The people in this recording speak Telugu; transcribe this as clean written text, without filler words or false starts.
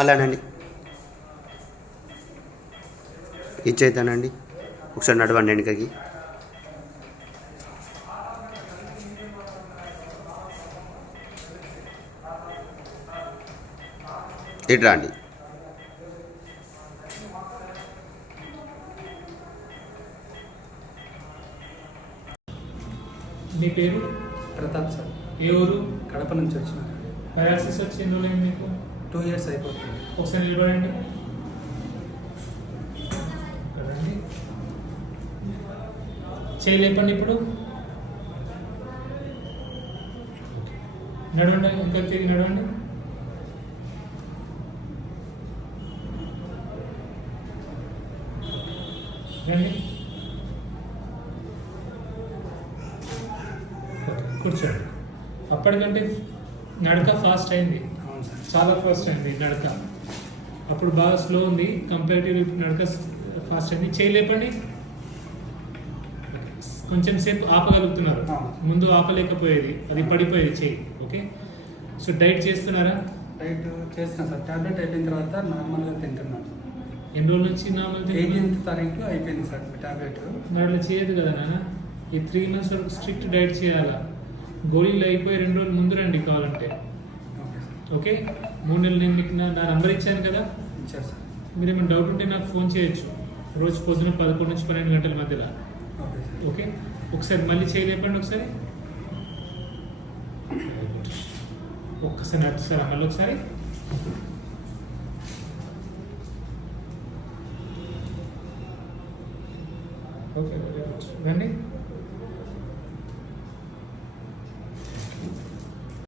అలానండి ఇచ్చేద్దానండి. ఒకసారి నడవండి వెనుకకి. ఇట్రా అండి. మీ పేరు? ప్రతాప్ సార్. ఏ ఊరు? కడప నుంచి వచ్చిన. డయాలసిస్ వచ్చి ఎన్ని రోజులైంది మీకు? 2 years అయిపోతుంది. ఒకసారి నిలబడండి. కదండి చేయలేపండి. ఇప్పుడు నడవండి, ఇంకా తిరిగి నడవండి. రండి, కూర్చోండి. అప్పటికంటే నడక ఫాస్ట్ అయింది, అవును సార్. చాలా ఫాస్ట్ అయింది నడక. అప్పుడు బాగా స్లో ఉంది, కంపారిటివ్ నడక ఫాస్ట్ అయింది. చేయలేపండి. కొంచెం సేపు ఆపగలుగుతున్నారు, ముందు ఆపలేకపోయేది, అది పడిపోయేది చేయి. ఓకే, సో డైట్ చేస్తున్నారా? డైట్ చేస్తున్నాను సార్. టాబ్లెట్ అయిపోయిన తర్వాత నార్మల్గా తింటున్నాను. ఎన్ని రోజుల నుంచి నార్మల్? 18th తారీఖు అయిపోయింది సార్ టాబ్లెట్. అట్లా చేయదు కదా నాన్న. ఈ 3 months వరకు స్ట్రిక్ట్ డైట్ చేయాలా. గోళీలు అయిపోయి 2 రోజులు ముందు రండి కావాలంటే. Okay sir. ఓకే, 3 నెలలు నేను మీకు నా నంబర్ ఇచ్చాను కదా, ఇచ్చారు సార్. మీరు ఏమైనా డౌట్ ఉంటే నాకు ఫోన్ చేయొచ్చు. రోజు పొద్దున 11 నుంచి 12 గంటల మధ్యలో. Okay sir. ఓకే, ఒకసారి మళ్ళీ చేయలేపండి. ఒకసారి ఒక్కసారి నడుస్తారా మళ్ళీ ఒకసారి? ఓకే, రండి.